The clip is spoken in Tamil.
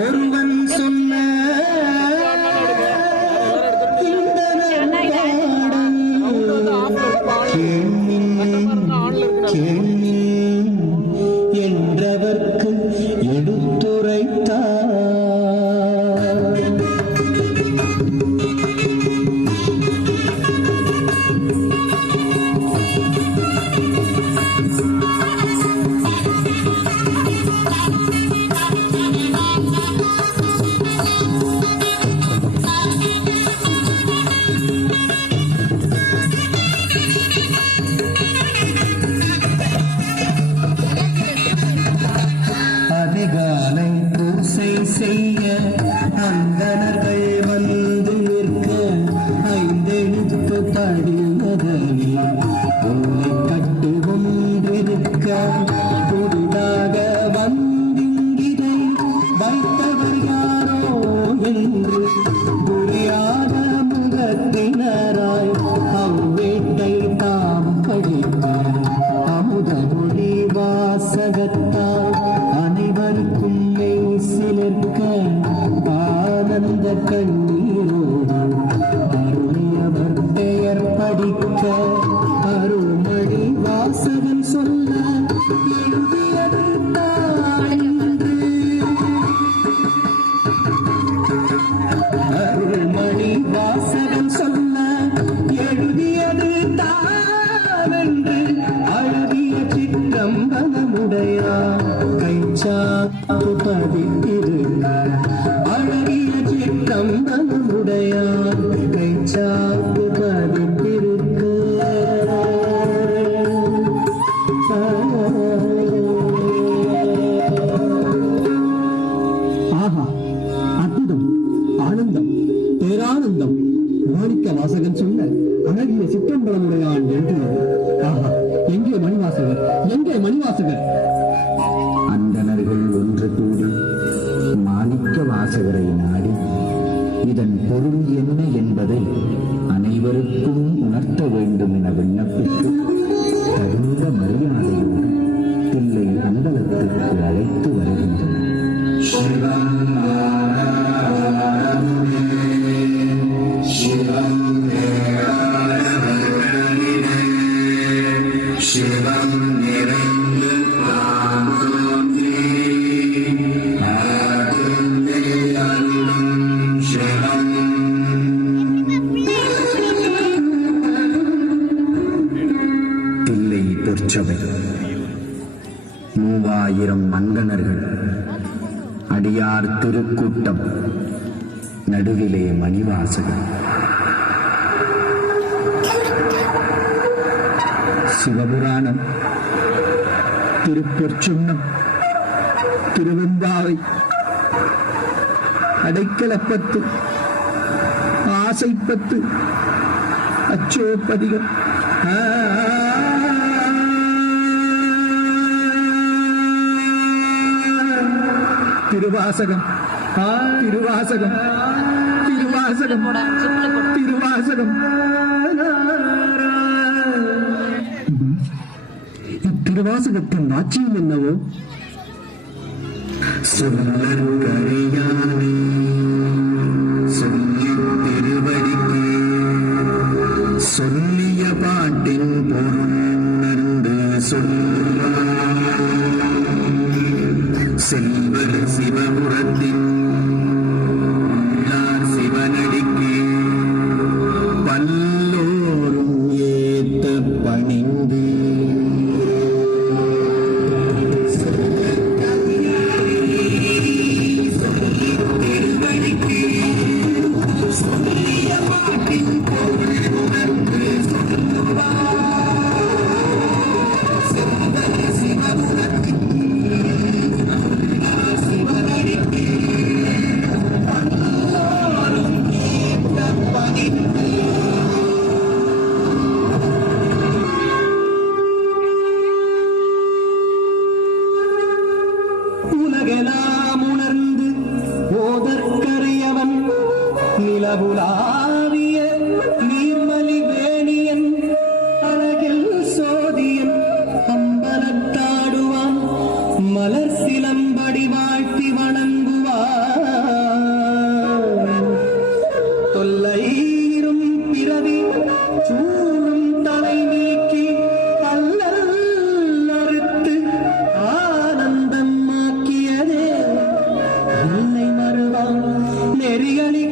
ஒருவன் சொன்ன என்றவர்க்கு எடுத்துரைத்தார். அதிகாலை பூசை செய்ய அந்தணர்கள் வந்து நிற்க ஐந்தெழுத்து படிமதனில் ஓலை கட்டு கொண்டிருக்க புதிதாக வந்திங்கிதை வைத்தவர் யாரோ என்று புரியாத முகத்தினராய் அவ்வேட்டை தாம் படிக்க அமுத மொழி வாசகத்தால் அனைவருக்கும் மெய் சிலிர்க்க ஆனந்த கண்ணீரோடு அருளியவர் பெயர் படிக்க அருள்மொழி வாசகன் சொல்ல எழுதியது தானன்று. அருள்மொழி வாசகன் சொல்ல எழுதியது தானன்று. அழுதிய சிற்றம்பலமுடையார் கைச்சாப்பு பதித்திருக்க அழகிய சிற்றம்பலமுடையார் கைச்சாப்பு பதித்திருக்க. ஆஹா, அற்புதம், ஆனந்தம், பேரானந்தம். மாணிக்க வாசகன் சொன்ன அழகிய சிற்றம்பலமுடையான் என்று. ஆஹா, எங்கே மணிவாசகர், எங்கே மணிவாசகர்? அந்தணர்கள் ஒன்று கூடி மாணிக்க வாசகரை நாடி இதன் பொருள் என்ன என்பதை அனைவருக்கும் உணர்த்த வேண்டும் என விண்ணப்பித்து தகுந்த மரியாதையோடு தில்லை அம்பலத்திற்கு அழைத்து வருகின்றனர். சிவம் நிறைந்து தில்லை பொற்சபை 3000 அந்தணர்கள், அடியார் திருக்கூட்டம், நடுவிலே மணிவாசகன். சிவபுராணம், திருப்பொற்சுன்னம், திருவெம்பாவை, அடைக்கலப்பத்து, ஆசைப்பத்து, அச்சோப்பதிகம், திருவாசகம், திருவாசகம், திருவாசகம், திருவாசகம். திருவாசகத்தின் வாட்சியம் என்னவோ? சொல்லற்கரியானே சொல்லி திருவடிக்கு சொல்லிய பாட்டின் பொருள் சொல்வார். செல்வர் சிவபுரத்தின் சிவனடிக்கு பல்லோரும் ஏத்த பணிந்து உலகெல்லாம் உணர்ந்து ஓதற்கரியவன் நிலவுலாவிய நீர்மலி வேணியன் அழகில் சோதியன் அம்பலத்தாடுவான் மலர் சிலம்படிவாள் நெறிகளி